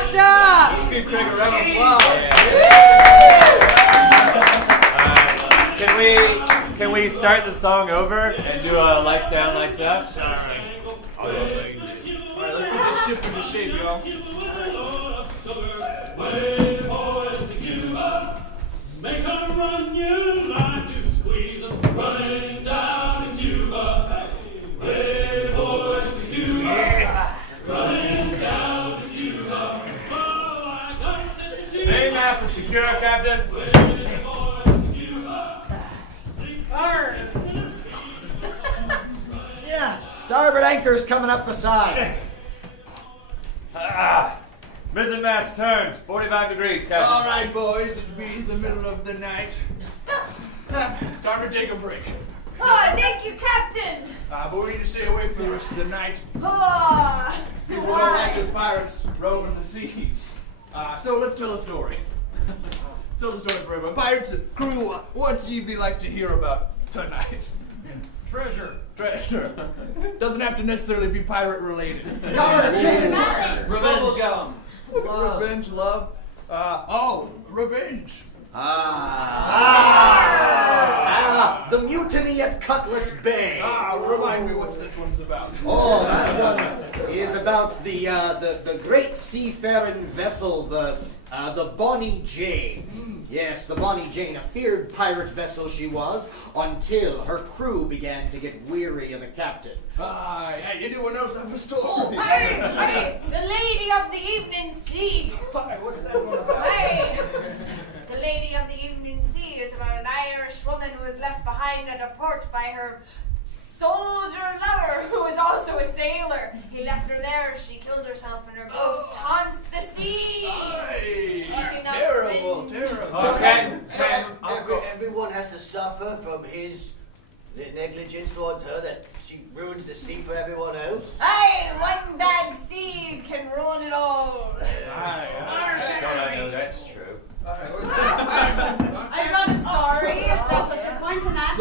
master! Let's give Craig a round of applause. Can we start the song over and do a lights down, lights out? Alright, let's get this ship into shape, y'all. Make her run you like you squeeze them running down in Cuba. Hey, boys to Cuba. Running down to Cuba. Oh, I got this Cuba. Mainmast is secure, Captain. Yeah. Starboard anchor's coming up the side. Mizzenmast turned. 45 degrees, Captain. Alright, boys, it'll be the middle of the night. Time to take a break. Oh, thank you, Captain. But we need to stay awake for the rest of the night. Oh, People don't like us pirates roaming the seas. So let's tell a story. Tell the story for everyone. Pirates and crew, what you'd be like to hear about tonight? Treasure. Treasure. Doesn't have to necessarily be pirate related. Revenge. Revenge, love. Revenge. The mutiny at Cutlass Bay. Remind me what this one's about. Oh, that one is about the great seafaring vessel, the Bonnie Jane. Yes, the Bonnie Jane, a feared pirate vessel she was, until her crew began to get weary of the captain. Anyone else have a story? Oh, hey, the Lady of the Evening Sea. What's that one about? Hey, the Lady of the Evening Sea is about an Irish woman who was left behind at a port by her soldier lover, who was also a sailor. He left her there, she killed herself, and her ghost haunts the sea. Terrible. Okay. Everyone has to suffer from his negligence towards her, that she ruins the sea for everyone else. Hey, one bad seed can ruin it all. Don't I know that's true? I've got a story, if that's what you're pointing at.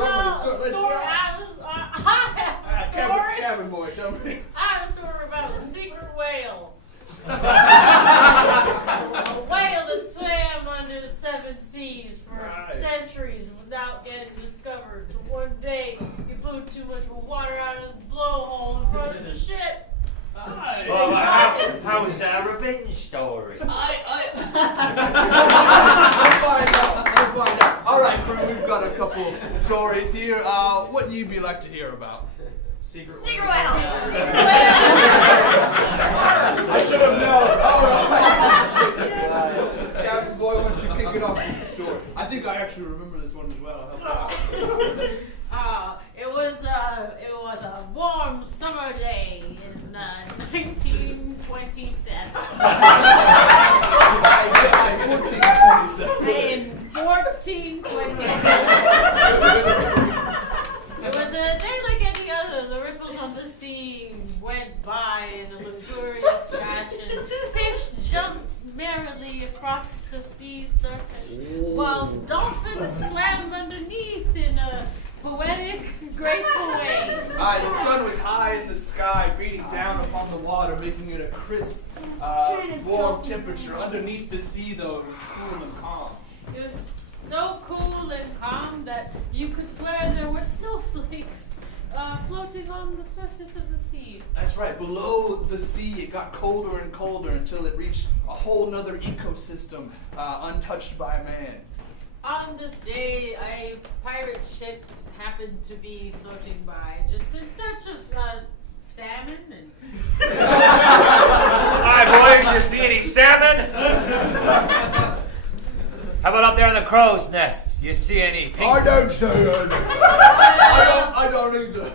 Cabin boy, tell me. I have a story about a secret whale. A whale that swam under the seven seas for centuries without getting discovered. So one day, he blew too much water out of his blowhole in front of the ship. How is that a revenge story? We'll find out. All right, crew, we've got a couple stories here. What you'd be like to hear about? Secret Secret whale. whale. I should have known. All right. Captain Boy, why don't you kick it off with the story? I think I actually remember this one as well. It was a warm summer day in 1927. 1427. In 1427. It was a day like any other. The ripples on the sea went by in a luxurious fashion. Fish jumped merrily across the sea's surface, while dolphins swam underneath in a poetic, graceful way. The sun was high in the sky, beating down upon the water, making it a crisp, warm temperature. Underneath the sea, though, it was cool and calm. It was so cool and calm that you could swear there were snowflakes floating on the surface of the sea. That's right. Below the sea, it got colder and colder until it reached a whole nother ecosystem untouched by man. On this day, a pirate ship happened to be floating by, just in search of salmon and... Hi, boys, you see any salmon? How about up there in the crow's nest? You see any pink? I don't see it. I don't either.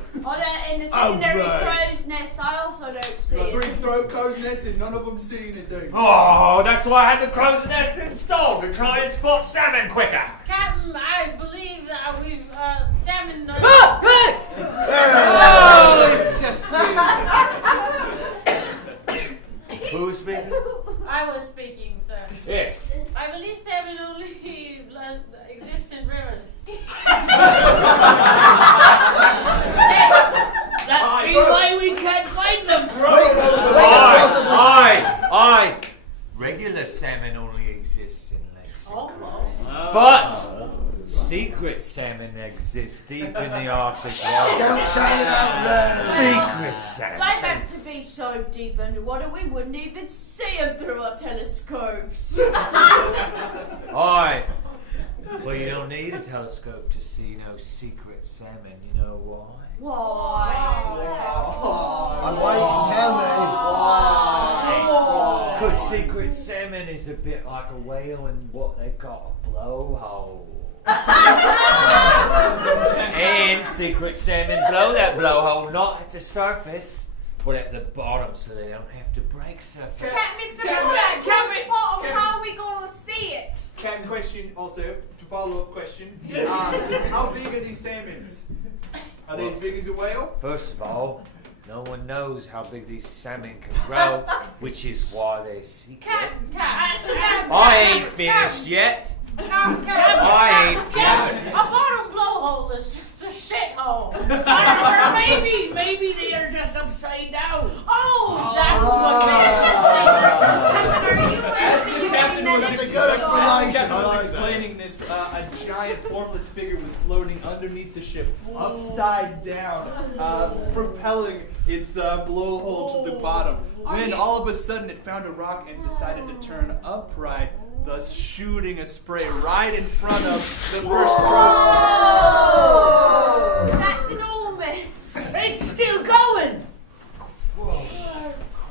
In the secondary right. crow's nest, I also don't see The it. three throat crow's nests and none of them see anything. Oh, that's why I had the crow's nest installed, to try and spot salmon quicker. Captain, I believe that we've salmon... Oh, it's just Who's speaking? I was speaking, sir. Yes. I believe salmon only exist in rivers. That's why we can't find them. Aye. regular salmon only exists in lakes and Almost. creeks. But secret salmon exists deep in the Arctic water. Don't say it out loud. Secret They salmon. have to be so deep underwater we wouldn't even see them through our telescopes. Aye. Well, you don't need a telescope to see no secret salmon. You know why? Why? And why you tell me? Because secret salmon is a bit like a whale in what they call a blowhole. And secret salmon blow that blowhole not at the surface, but at the bottom so they don't have to break surface. How are we going to see it? Captain, question also, to follow up question. How big are these salmons? Are they as big as a whale? First of all, no one knows how big these salmon can grow, which is why they're secret. I ain't finished yet. I ain't finished. A bottom blowhole is just a shithole. Or maybe they are just upside down. Oh, that's what makes That's a good As the explanation. captain I was like that. explaining this, a giant formless figure was floating underneath the ship, upside down, propelling its blowhole to the bottom. When all of a sudden it found a rock and decided to turn upright, thus shooting a spray right in front of the first Oh, that's enormous. It's still going.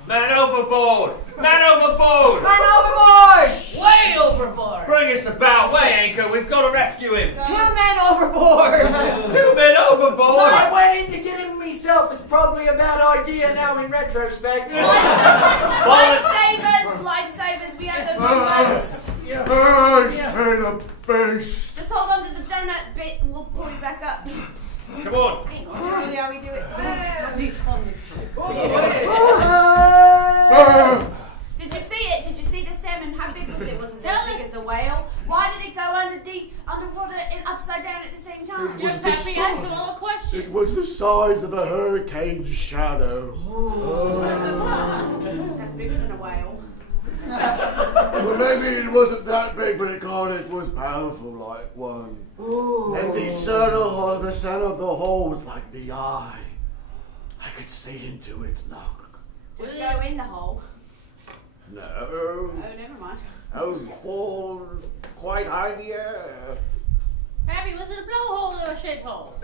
Man overboard! Man overboard! Run overboard. Way overboard. Bring us about way, Anchor. We've got to rescue him. 2 men overboard. 2 men overboard. I went in to get him myself. It's probably a bad idea now in retrospect. Lifesavers, we have those boats. Just hold on to the donut bit and we'll pull you back up. Come on. Usually how we do it. Please hold me. Did you see it? Did you see the salmon? How big was it? Was it Tell as big us. as a whale? Why did it go underwater and upside down at the same time? You're happy answer all the questions. It was the size of a hurricane's shadow. That's bigger than a whale. Well, maybe it wasn't that big, but it was powerful like one. And the center of the hole was like the eye. I could see into its lock. Did you go in the hole? No. Oh, never mind. I was full, quite high in the air. Happy, was it a blowhole or a shithole?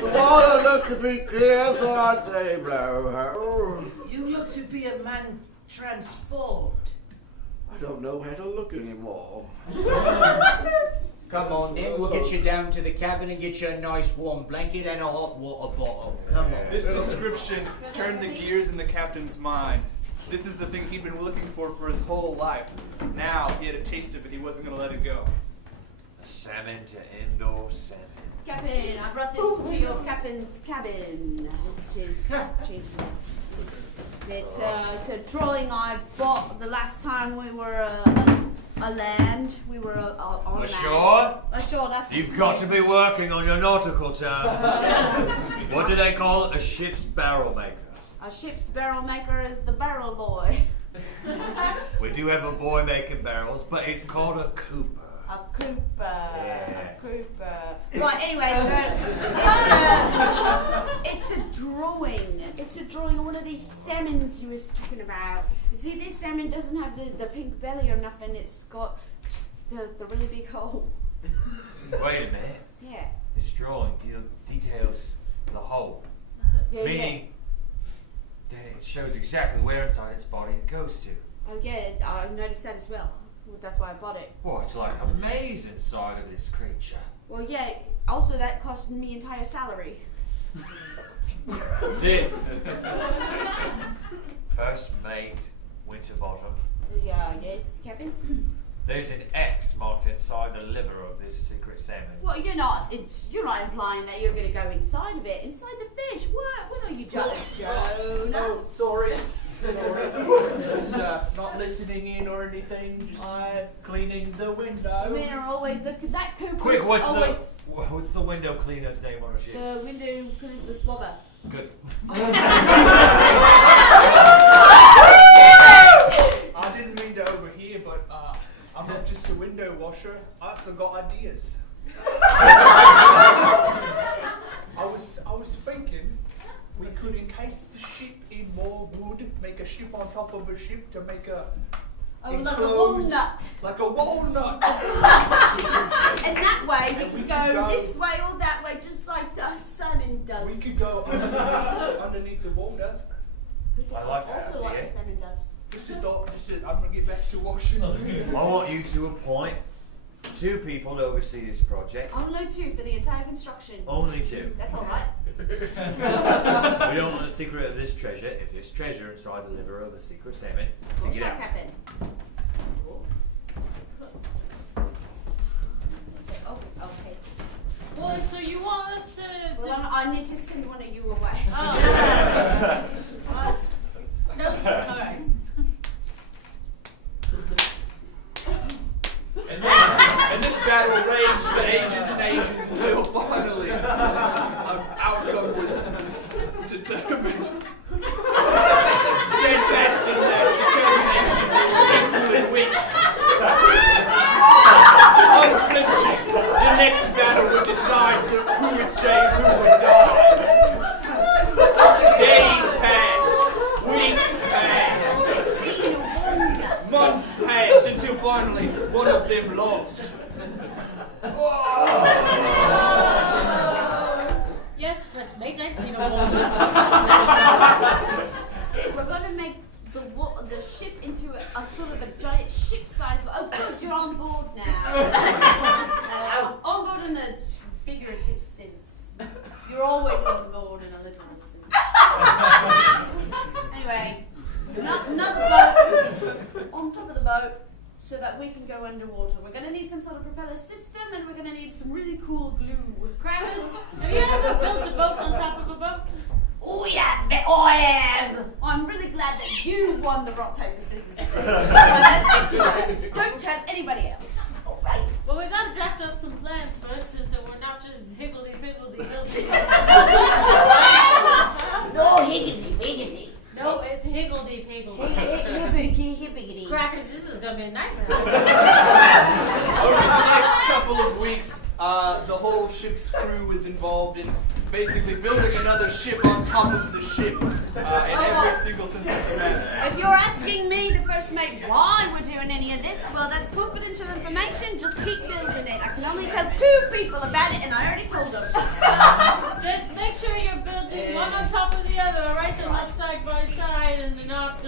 The water looked to be clear, so I'd say blowhole. You look to be a man transformed. I don't know how to look anymore. Come on then, we'll get you down to the cabin and get you a nice warm blanket and a hot water bottle. Come on. This description turned the gears in the captain's mind. This is the thing he'd been looking for his whole life. Now he had a taste of it, he wasn't going to let it go. Salmon to indoor salmon. Captain, I brought this to your captain's cabin. It's a drawing I bought the last time we were land. We were on land. Ashore? Ashore, that's You've got to be working on your nautical terms. What do they call it? A ship's barrel maker. A ship's barrel maker is the barrel boy. We do have a boy making barrels, but it's called a cooper. A cooper. Yeah. A cooper. Right, anyway, so it's a drawing. It's a drawing of one of these salmons you was talking about. You see, this salmon doesn't have the pink belly or nothing. It's got the really big hole. Wait a minute. Yeah. This drawing details the hole. Yeah, Meaning that it shows exactly where inside its body it goes to. Oh yeah, I noticed that as well. Well, that's why I bought it. Well, it's like amazing side of this creature. Well, yeah. Also, that cost me entire salary. Then, first mate, Winterbottom. Yeah. Yes, Captain. There's an X marked inside the liver of this secret salmon. Well, you're not implying that you're going to go inside of it. Inside the fish. What are you doing, Joe? Oh, sorry. Just not listening in or anything, just cleaning the window. Men are always that Cooper's Quick, always what's the window cleaner's name on a ship? the window cleans the swabber. Good. sure I also got ideas. I was thinking we could encase the ship in more wood, make a ship on top of a ship to make a like a enclosed- walnut. Like a walnut. And that way we And can we go could go- this way or that way, just like the salmon does. We could go underneath the water. I like that Also like idea. the salmon does. I'm gonna get back to washing. I want you to appoint 2 people to oversee this project. Only 2 for the entire construction. Only 2. That's all right. We don't want the secret of this treasure if there's treasure inside the liver of the secret salmon to What's get right, out. Captain? Okay. Boy, so you want us to... Well, I need to send one of you away. Oh. No, alright. And this battle raged for ages and ages until finally an outcome was determined. Steadfast in their determination and wits. Unflinching, the next battle would decide who would stay and who would die. Days passed, weeks passed, months passed until finally one of them lost. Yes, first mate, I've seen a We're going to make the ship into a sort of a giant ship-sized. Oh, good, you're on board now. On board in a figurative sense. You're always on board in a literal sense. Anyway, another boat on top of the boat so that we can go underwater. We're going to need some sort of propeller system, and we're going to need some really cool glue. Crackers, have you ever built a boat on top of a boat? Oh yeah, I have. I'm really glad that you won the rock, paper, scissors thing. Let's get to it. Don't tell anybody else. All right. Well, we gotta draft up some plans first, so we're not just higgledy-piggledy building. No higgity. No, it's higgledy-piggledy. Hibbity. Crackers, this is gonna be a nightmare. Over the next couple of weeks, the whole ship's crew was involved in basically building another ship on top of the ship in every single sense of the matter. If you're asking me, the first mate, why we're doing any of this, well, that's confidential information. Just keep building it. I can only tell 2 people about it, and I already told them. Just make sure you're building one on top of the other, alright? They're not side by side and they're not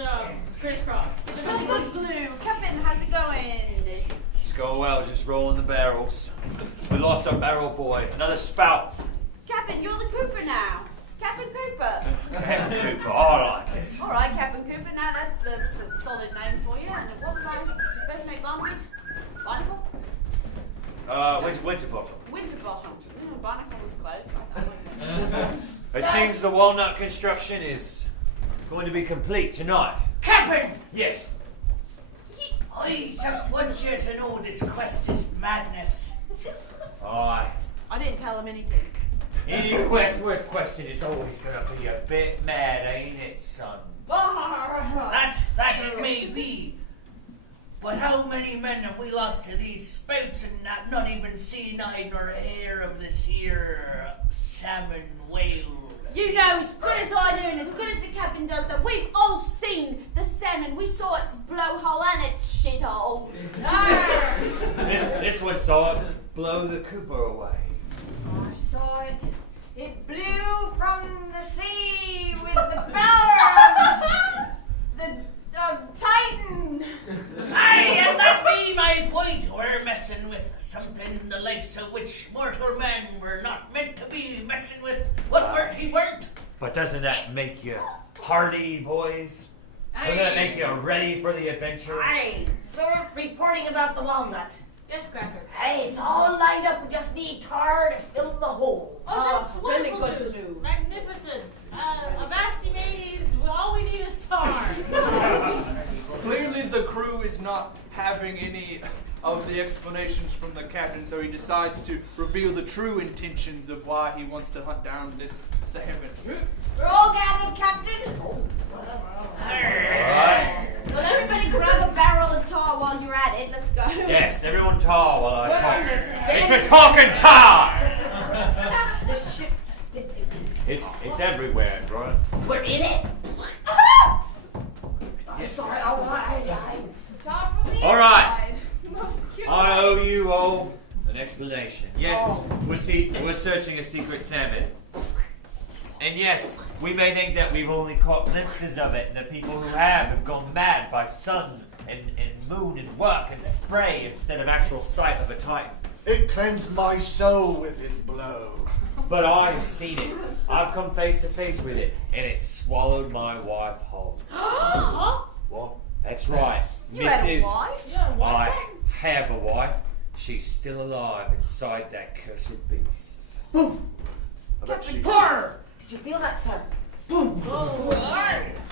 crisscross. It's really good glue. Captain, how's it going? It's going well, just rolling the barrels. We lost our barrel boy. Another spout. Captain, you're the Cooper now. Captain Cooper. Captain Cooper, I like it. All right, Captain Cooper. Now that's a solid name for you. And what was I? Best mate Barnaby? Barnacle? Winterbottom. Winterbottom. Barnacle was close. I thought. It seems the walnut construction is going to be complete tonight. Captain! Yes. I just want you to know this quest is madness. Aye. I didn't tell him anything. Any quest worth question is always going to be a bit mad, ain't it, son? That it may be. But how many men have we lost to these spouts and not even seen eye nor hair of this here salmon whale? You know as good as I do and as good as the captain does that we've all seen the salmon. We saw its blowhole and its shithole. This one saw it blow the Cooper away. I saw it. It blew from the sea with the power of Titan. Aye, and that be my point. We're messing with something the likes of which mortal men were not meant to be messing with. What he weren't. But doesn't that make you hardy, boys? Doesn't that make you ready for the adventure? Aye, sir, reporting about the walnut. Yes, Crackers. Hey, it's all lined up. We just need tar to fill the hole. Oh, that's really wonderful good news. glue. Magnificent. Avasti mateys, all we need is tar. Clearly the crew is not having any of the explanations from the captain, so he decides to reveal the true intentions of why he wants to hunt down this salmon. We're all gathered, Captain. Alright. Well, everybody grab a barrel of tar while you're at it. Let's go. Yes, everyone tall while It's a talking tar! The ship. It's everywhere, bro. We're in it. I'm sorry. All right. I owe you all an explanation. Yes, we're searching a secret salmon. And yes, we may think that we've only caught glimpses of it, and the people who have gone mad by sun and moon and work and spray instead of actual sight of a titan. It cleansed my soul with its blow. But I've seen it. I've come face to face with it, and it swallowed my wife whole. What? That's right. You had a wife? I have a wife. She's still alive inside that cursed beast. Boom! I bet she's... Did you feel that, sir? Boom!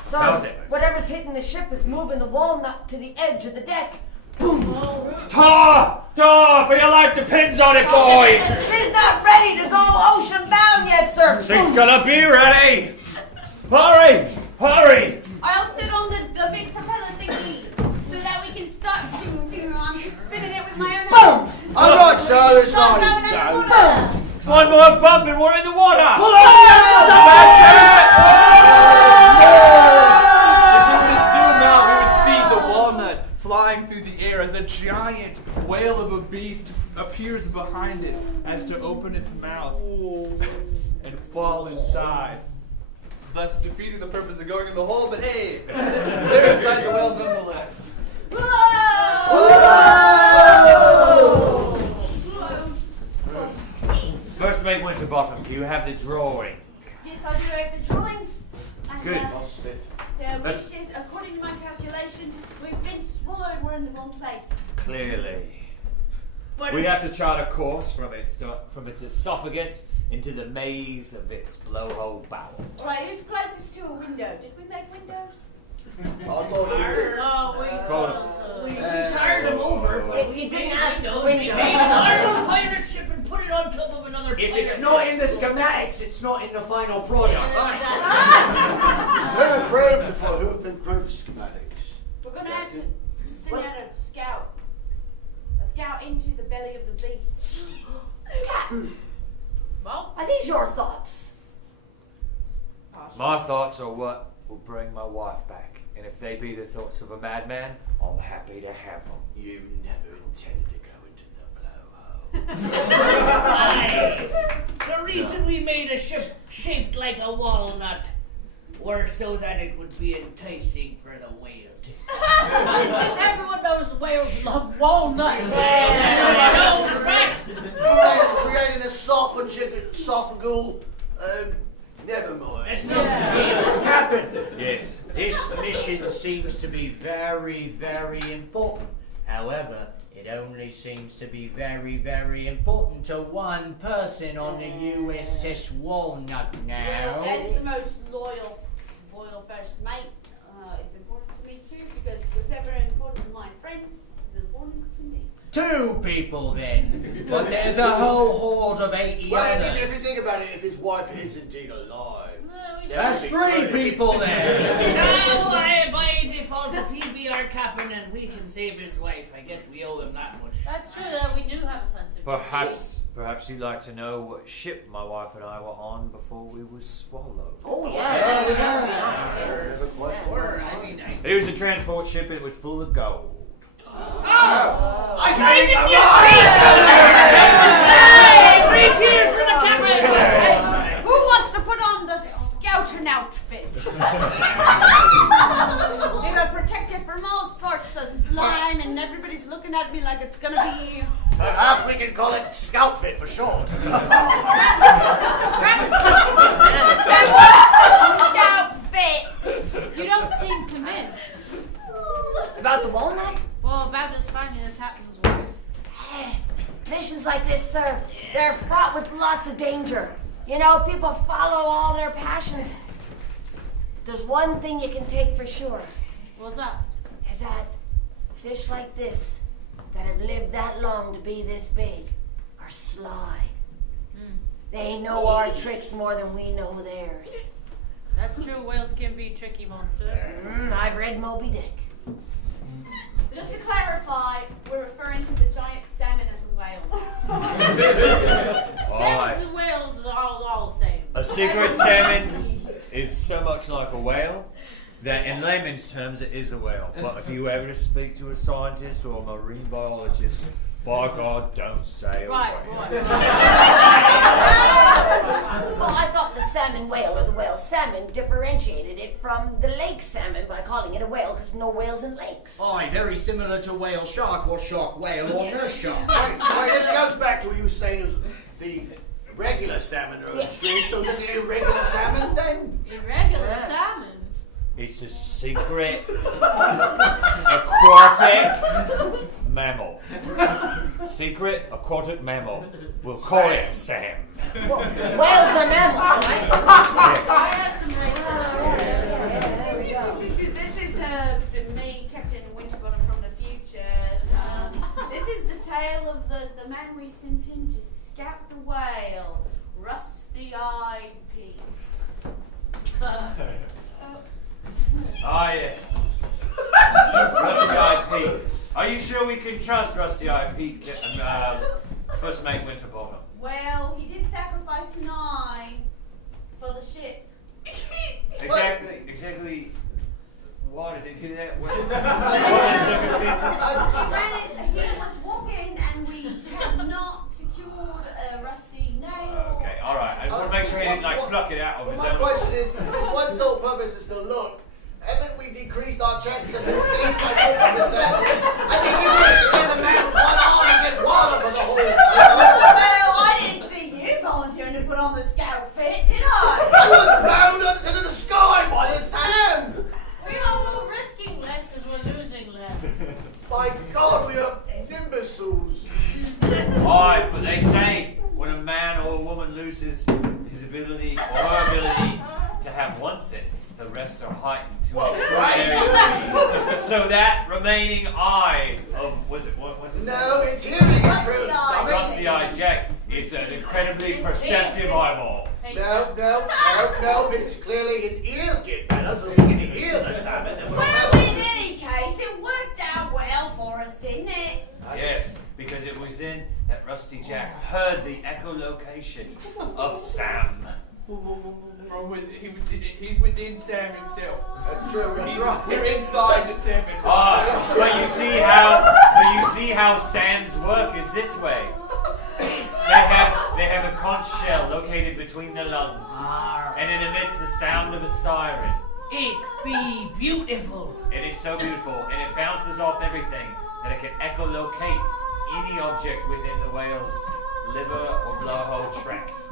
Sir, whatever's hitting the ship is moving the walnut to the edge of the deck. Boom! Tar! For your life depends on it, boys! She's not ready to go ocean bound yet, sir. She's gonna be ready! Hurry! I'll sit on the big propeller thingy so that we can start I'm spinning it with my own hands. All right, sir, this Start side going is underwater. down. One more bump and we're in the water! If we were to zoom out, we would see the walnut flying through the air as a giant whale of a beast appears behind it as to open its mouth and fall inside, thus defeating the purpose of going in the hole, but hey, they're inside the whale nonetheless. First mate Winterbottom, do you have the drawing? Yes, I do have the drawing. And, Good. which is, according to my calculations, we've been swallowed. We're in the wrong place. Clearly. But We have to chart a course from its esophagus into the maze of its blowhole bowel. Right, who's closest to a window? Did we make windows? I'll go here. we tired them over, but You didn't ask the we window. made an iron pirate ship and put it on top of another If pirate it's not ship. in the schematics, it's not in the final product. Who improved the flow? Who improved the schematics? We're gonna have to send out a scout into the belly of the beast. Captain, Well, are these your thoughts? My thoughts are what will bring my wife back. And if they be the thoughts of a madman, I'm happy to have them. You never intended to go into the blowhole. Aye. The reason we made a ship shaped like a walnut were so that it would be enticing for the whale to. everyone knows whales love walnuts. It's creating esophageal. Never mind. It's not Captain, Yes. this mission seems to be very, very important. However, it only seems to be very, very important to one person on the USS Walnut now. Well, as the most loyal first mate, it's important to me too because whatever important to my friend is important to me. Two people then, but there's a whole horde of 80 Well, if you others. think about it, if his wife is indeed alive, That's three people then. No, by default, if he be our captain and we can save his wife, I guess we owe him that much. That's true that we do have a sense of Perhaps you'd like to know what ship my wife and I were on before we were swallowed. Oh, yeah. Sure, I mean, It was a transport ship and it was full of gold. I say Hey, 3 cheers for the captain! Who wants to put on the scouting outfit? It'll protect you from all sorts of slime, and everybody's looking at me like it's gonna be. Perhaps we can call it Scoutfit for short. Scout fit. You don't seem convinced. About the walnut? Well, about us finding the captain's wife. Missions like this, sir, they're fraught with lots of danger. You know, people follow all their passions. There's one thing you can take for sure, What's up? is that fish like this, that have lived that long to be this big, are sly. They know our tricks more than we know theirs. That's true. Whales can be tricky monsters. I've read Moby Dick. Just to clarify, we're referring to the giant salmon as a whale. secret salmon is so much like a whale that in layman's terms it is a whale. But if you ever speak to a scientist or a marine biologist, by God, don't say a whale. Well, I thought the salmon whale or the whale salmon differentiated it from the lake salmon by calling it a whale because no whales in lakes. Aye, very similar to whale shark or shark whale or nurse shark. Wait, this goes back to what you were saying is the regular salmon are extreme, so is it irregular salmon then? Irregular salmon. It's a secret aquatic mammal. Secret aquatic mammal. We'll call it Sam. Well, whales are mammals, right? I have some races. This is to me, Captain Winterbottom from the future. This is the tale of the man we sent in to scout the whale, Rusty-Eyed Pete. Ah, yes. Rusty-Eyed Pete. Are you sure we can trust Rusty-Eyed Pete, First Mate Winterbottom? Well, he did sacrifice an eye for the ship. Exactly. Why did he do that? What are the He was walking and we had not secured a rusty nail. Okay, alright. I just want to make sure he didn't pluck it out of his My own. question is, if his one sole purpose is to look, haven't we decreased our chances of being seen by 50%? I mean, you wouldn't send a man with one arm and get water for the whole Well, I didn't see you volunteering to put on the scout fit, did I? I was bound up to the sky by the sand! We are risking less because we're losing less. My God, we are imbeciles. Alright, but they say when a man or a woman loses his ability or her ability to have one sense, the rest are heightened to an extraordinary degree. So that remaining eye of, what was it? No, it's hearing improved. Rusty-Eyed Jack is an incredibly perceptive eyeball. No, it's clearly his ears get better so he can hear the salmon. Well, in any case, it worked out well for us, didn't it? Yes, because it was then that Rusty Jack heard the echolocation of Sam. He's within Sam himself. True, that's right. You're inside the salmon. But you see how Sam's work is this way. They have a conch shell located between the lungs, and it emits the sound of a siren. It be beautiful. It is so beautiful, and it bounces off everything that it can echolocate any object within the whale's liver or blowhole tract.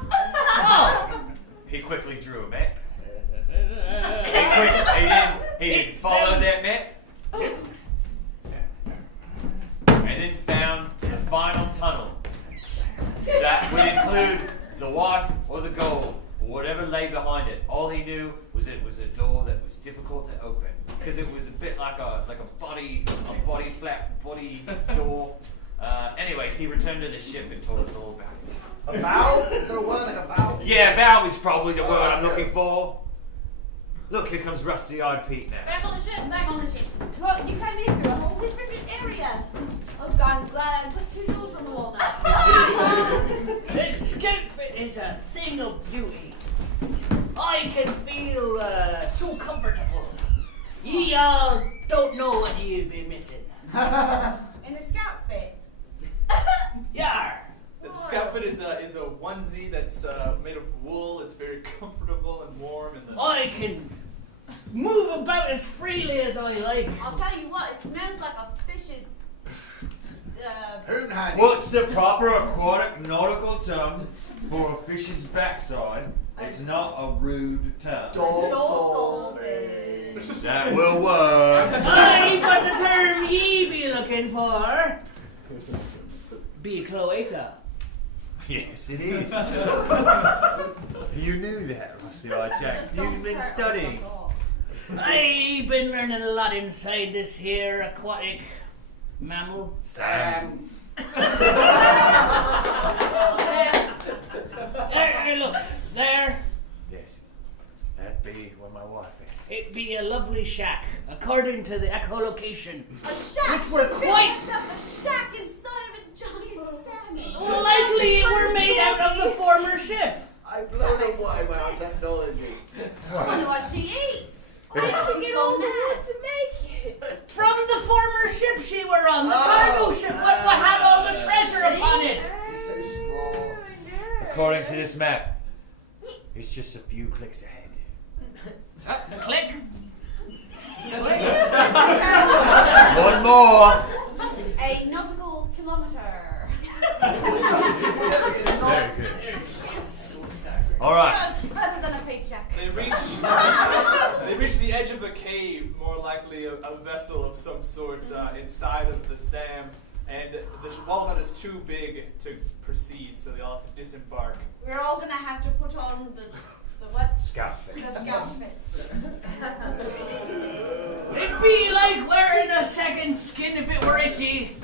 He quickly drew a map. He did follow that map, and then found the final tunnel that would include the wife or the gold or whatever lay behind it. All he knew was it was a door that was difficult to open because it was a bit like a body flap door. Anyways, he returned to the ship and told us all about it. A bow? Is there a word like a bow? Yeah, bow is probably the word I'm looking for. Look, here comes Rusty-Eyed Pete now. Back on the ship, back on the ship. Well, you came in through a whole different area. Oh God, I'm glad I put 2 doors on the wall now. This scout fit is a thing of beauty. I can feel so comfortable. Ye all don't know what you've been missing. In the scout fit. Yar! The scout fit is a onesie that's made of wool. It's very comfortable and warm. And I can move about as freely as I like. I'll tell you what, it smells like a fish's. What's the proper aquatic nautical term for a fish's backside? It's not a rude term. Dorsal fish. That will work. Aye, but the term ye be looking for be cloaca. Yes, it is. You knew that, Rusty-Eyed Jack. You've been studying. I've been learning a lot inside this here aquatic mammal. Sam. There, look, there. Yes, that be where my wife is. It be a lovely shack, according to the echolocation. A shack? Which were quite- A shack inside of a giant salmon. Likely it were made out of the former ship. I'm blown away by our technology. I wonder what she eats. Why did she get all the wood to make it? From the former ship she were on, the cargo ship, what had all the treasure upon it. He's so small. According to this map, it's just a few clicks ahead. Click. One more. A nautical kilometer. Very good. All right. That's better than a paycheck. They reach the edge of a cave, more likely a vessel of some sort inside of the Sam, and the walnut is too big to proceed, so they all disembark. We're all gonna have to put on the what? Scout The face. scout fits. It'd be like wearing a second skin if it were itchy.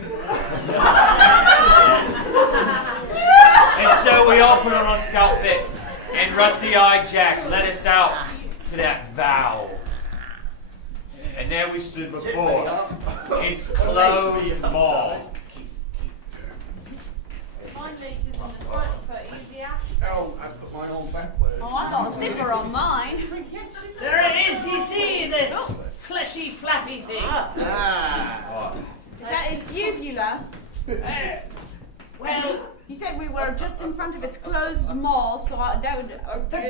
And so we all put on our scout fits, and Rusty-Eyed Jack led us out to that valve. And there we stood before its closed maw. Mine laces in the front for easy access. Oh, I put mine on backwards. Oh, I got a zipper on mine. There it is, you see, this fleshy, flappy thing. Oh. Is that it's you, Beulah? Well, You said we were just in front of its closed maw, so that would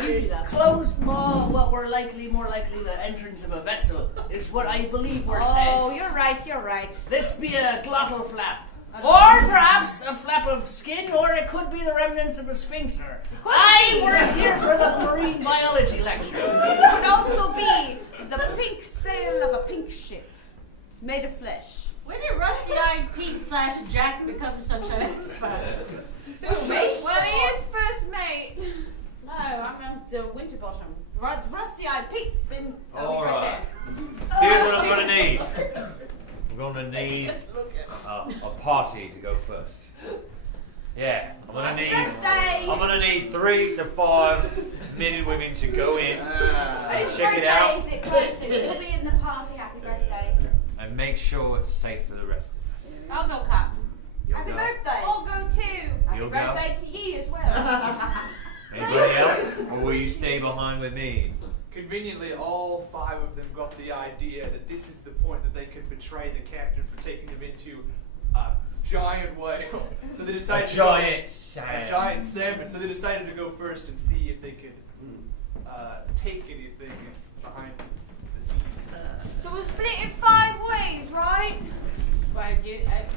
be the closed maw, what were more likely the entrance of a vessel, is what I believe we're saying. Oh, you're right, you're right. This be a glottal flap. Or perhaps a flap of skin, or it could be the remnants of a sphincter. I work here for the marine biology lecture. This would also be the pink sail of a pink ship, made of flesh. When did Rusty-Eyed Pete / Jack become such an expert? Well, he is first mate. No, I'm on the Winterbottom. Rusty-Eyed Pete's been. Oh, he's right there. Here's what I'm going to need. I'm going to need a party to go first. Yeah, I'm going to need 3 to 5 men and women to go in, check it out, Whose birthday is it close to? You'll be in the party. Happy birthday. and make sure it's safe for the rest of us. I'll go, Cap. You'll Happy go. birthday. I'll go too. Happy You'll go. birthday to you as well. Anybody else? Or will you stay behind with me? Conveniently, all 5 of them got the idea that this is the point that they could betray the captain for taking them into a giant whale. So they decided A giant salmon. A giant salmon. So they decided to go first and see if they could take anything behind the scenes. So we'll split it 5 ways, right? Well,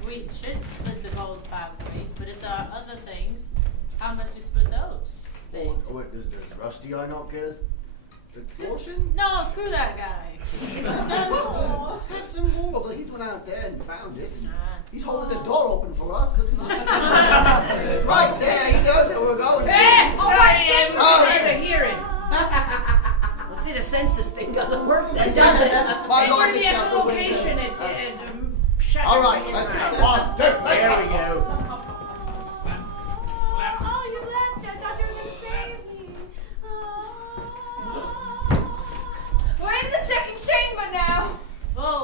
we should split the gold 5 ways, but if there are other things, how must we split those things? Oh, wait, does Rusty Eye not get us the portion? No, screw that guy. No, let's have some more. So he's went out there and found it. Nah. He's holding the door open for us. Looks like. It's right there. He knows that we're going. Sorry, I'm trying yeah. to hear it. Well, see, the census thing doesn't work then, does it? My It God, were the it's out the window. echolocation, it shattered. All right, let's go. 1, 2, 3. There we go. Oh, you left. I thought you were going to save me. We're in the second chamber now. Oh,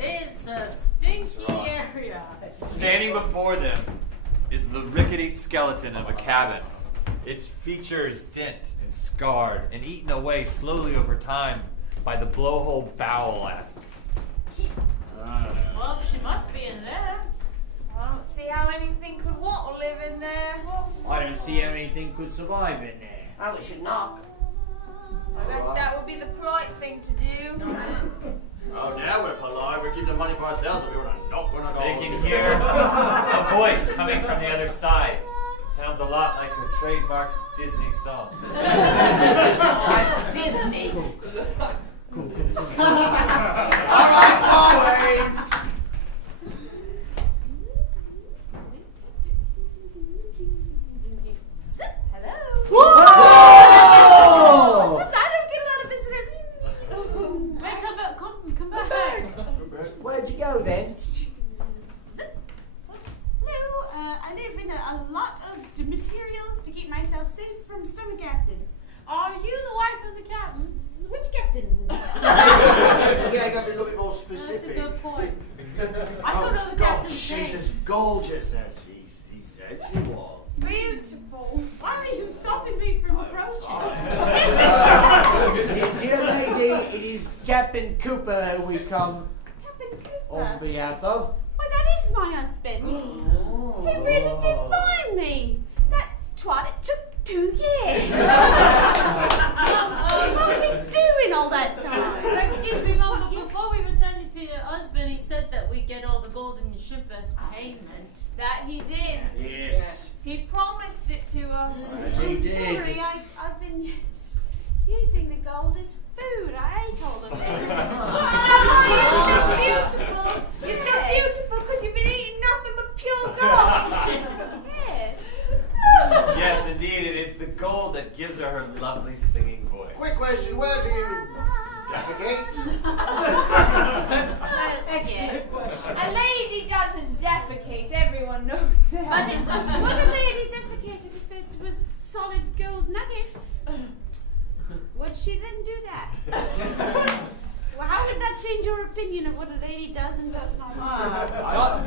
it's a stinky area. Standing before them is the rickety skeleton of a cabin. Its features dent and scarred and eaten away slowly over time by the blowhole bowel acid. Well, she must be in there. I don't see how anything could want to live in there. I don't see how anything could survive in there. Oh, we should knock. I guess that would be the polite thing to do. Oh, now we're polite. We're keeping the money for ourselves, but we're not going to go. They can hear a voice coming from the other side. It sounds a lot like a trademarked Disney song. That's Disney. All right, forwards. Hello. Whoa! I don't get a lot of visitors. Wait, come back. Where'd you go then? Hello. I live in a lot of materials to keep myself safe from stomach acids. Are you the wife of the captain? Which captain? Yeah, you got to be a little bit more That's a specific. good point. I Oh, don't know the God, captain's she's name. as gorgeous as she said she was. Beautiful. Why are you so Captain Cooper we come Captain on Cooper. behalf of. Well, that is my husband. He really did find me. That twat, it took 2 years. What was he doing all that time? Excuse me, Mom, but before we returned you to your husband, he said that we get all the gold in your ship as payment. That he did. Yes. He promised it to us. He I'm did. sorry, I've been using the gold as food. I ate all of it. You're so beautiful. You're so beautiful because you've been eating nothing but pure gold. Yes. Yes, indeed, it is the gold that gives her her lovely singing voice. Quick question, where do you defecate? Excellent. A lady doesn't defecate, everyone knows that. Would a lady defecate if it was solid gold nuggets? Would she then do that? Well, how would that change your opinion of what a lady does and does not do?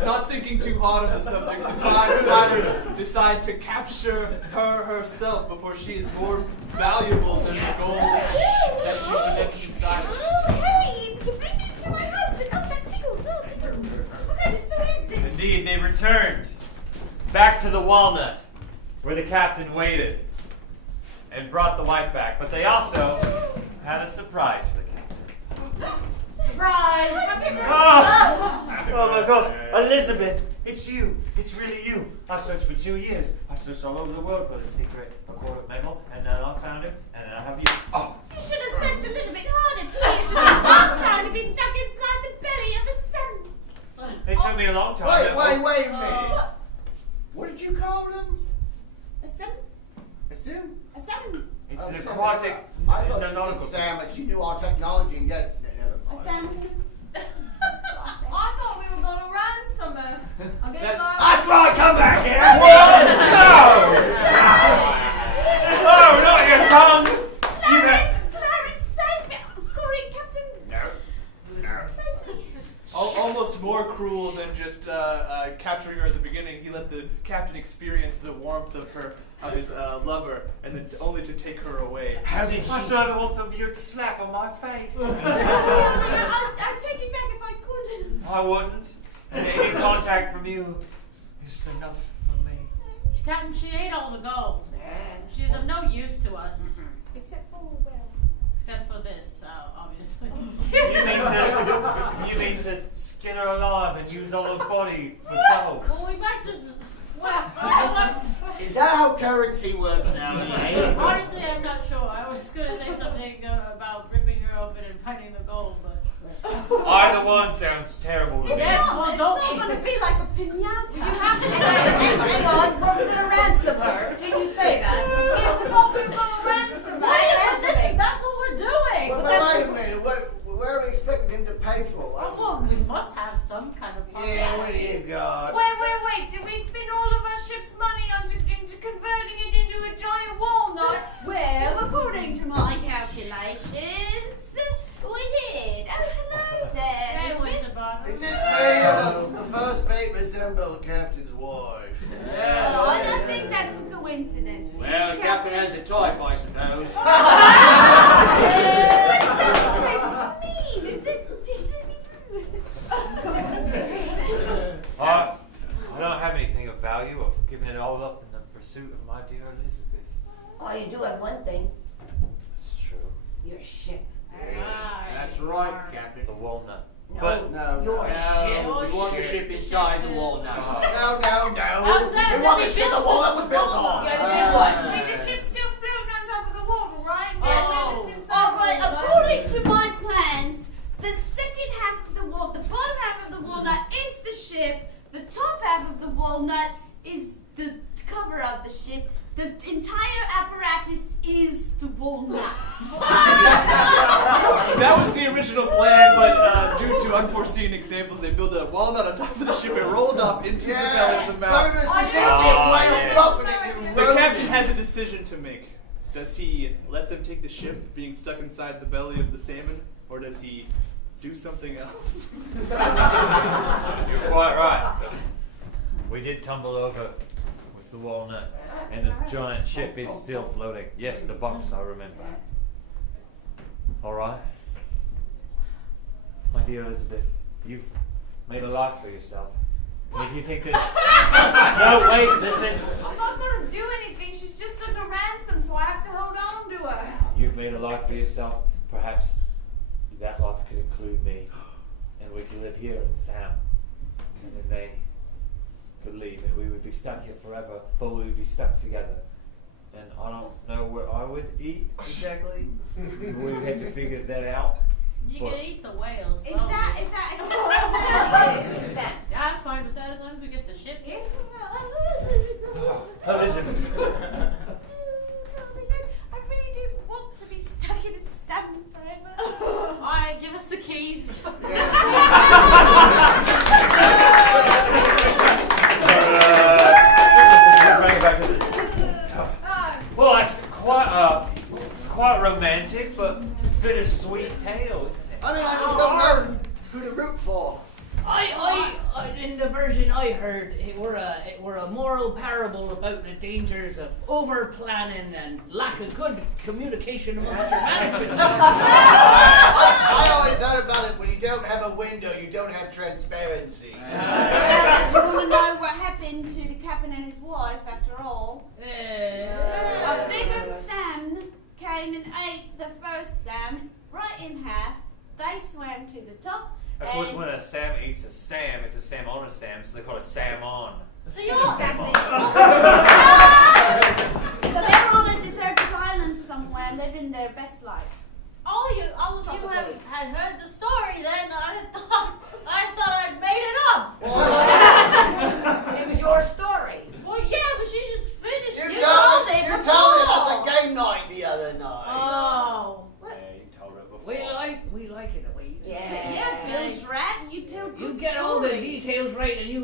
Not thinking too hard on the subject, the 5 pirates decide to capture her herself before she is more valuable than the gold that she possesses inside. Oh, hey, you bring me to my husband. Oh, that tickles. Oh, tickles. What kind of suit is this? Indeed, they returned back to the Walnut, where the captain waited, and brought the wife back. But they also had a surprise for the captain. Surprise! Oh my gosh, Elizabeth, it's you. It's really you. I searched for 2 years. I searched all over the world for the secret Accord of Memo, and then I found him, and then I have you. Oh. You should have searched a little bit harder. 2 years is a long time to be stuck inside the belly of a sun. It took me a long time. Wait a minute. What did you call them? A sun? A sim? A sun? It's an Sim. aquatic. I thought she nautical said Sam, but she knew all technology and yet. A salmon? I thought we were going to ransom her. I'm getting That's right, come back here! No, not your tongue! Clarence, save me! I'm sorry, Captain. No. Save me. Almost more cruel than just capturing her at the beginning. He let the captain experience the warmth of his lover, and then only to take her away. How did I saw the warmth of your slap on my face? I'd take it back if I could. I wouldn't. Any contact from you is enough for me. Captain, she ate all the gold. She's of no use to us. Except for, well... Except for this, obviously. You mean to skin her alive and use all her body for gold? Well, we might just... Is that how currency works now? Honestly, I'm not sure. I was going to say something about ripping her open and finding the gold, but... Either one sounds terrible to me. Yes, well, It's don't not going to be like a piñata. You have to... Hang on, we're gonna ransom her. Didn't you say that? Yeah, we thought we were going to ransom her. That's what we're doing. But wait a minute, where are we expecting him to pay for? Well, we must have some kind of profit. Yeah, what do you got? Wait. Did we spend all of our ship's money into converting it into a giant walnut? Well, according to my calculations, we did. Oh, hello there. Hey, Miss Winterbottom. Is it me or does the first mate resemble the captain's wife? Oh, I don't think that's a coincidence. do you, Well, the captain has a type, I suppose. I don't have anything of value. I've given it all up in the pursuit of my dear Elizabeth. Oh, you do have one thing. It's true. Your ship. That's right, Captain. The walnut. No, But your ship. We want the ship inside the walnut. No. Oh, We want the ship the wall that was built on. I think the ship's still floating on top of the water, right? All right, according to my plans, the second half of the bottom half of the walnut is the ship. The top half of the walnut is the cover of the ship. The entire apparatus is the walnut. That was the original plan, but due to unforeseen examples, they built a walnut on top of the ship and rolled up into the belly of the mountain. The captain has a decision to make. Does he let them take the ship, being stuck inside the belly of the salmon, or does he do something else? you're quite right. We did tumble over with the walnut, and the giant ship is still floating. Yes, the bumps, I remember. All right. dear Elizabeth, you've made a life for yourself. And if you think that... No, wait, listen. I'm not gonna do anything. She's just under ransom, so I have to hold on to her. You've made a life for yourself. Perhaps that life could include me. And we could live here in Sam. And then they could leave and we would be stuck here forever, but we would be stuck together. And I don't know where I would eat exactly. We would have to figure that out. You can eat the whales. Is that acceptable to you? I'm fine with that as long as we get the ship here. Elizabeth. I really do want to be stuck in a salmon forever. Alright, give us the keys. Bring it back to the... Well, that's quite romantic, but bittersweet tale, isn't it? I mean, I just don't know who to root for. In the version I heard, it were a moral parable about the dangers of over planning and lack of good communication amongst humanity. I always heard about it when you don't have a window, you don't have transparency. Do you want to know what happened to the captain and his wife after all? A bigger salmon came and ate the first salmon right in half. They swam to the top. Of course, when a Sam eats a Sam, it's a Sam on a Sam, so they call it Sam on. So you're So they're on a deserted island somewhere living their best life. All of you had heard the story then. I thought I'd made it up. It was your story. Well, yeah, but she just finished it. You told it us a game night the other night. Oh. Yeah, you told it before. We like it the way you do. Yeah, Bill's right. You tell good You get all the stories. details right, and you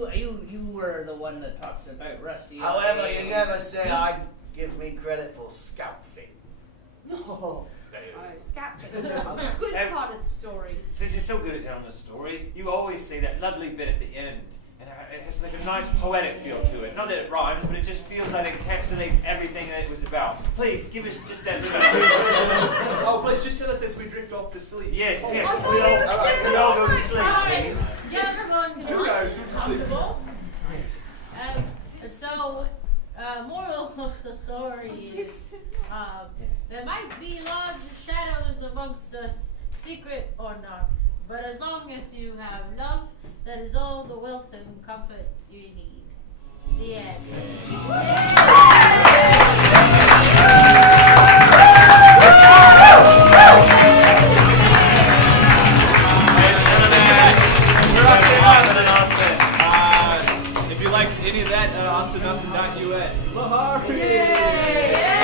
were the one that talks about Rusty. However, you never say I give me credit for scalping. No. Scap's a good part of the story. Since you're so good at telling the story, you always say that lovely bit at the end. And it has like a nice poetic feel to it. Not that it rhymes, but it just feels like it encapsulates everything that it was about. Please, give us just that little... Oh, please, just tell us as we drift off to sleep. Yes, we all go to sleep, please. Get everyone You guys are asleep. comfortable. And so, moral of the story is there might be large shadows amongst us, secret or not, but as long as you have love, that is all the wealth and comfort you need. The end. If you liked any of that, AustinNelson.us. Lahari! Yeah.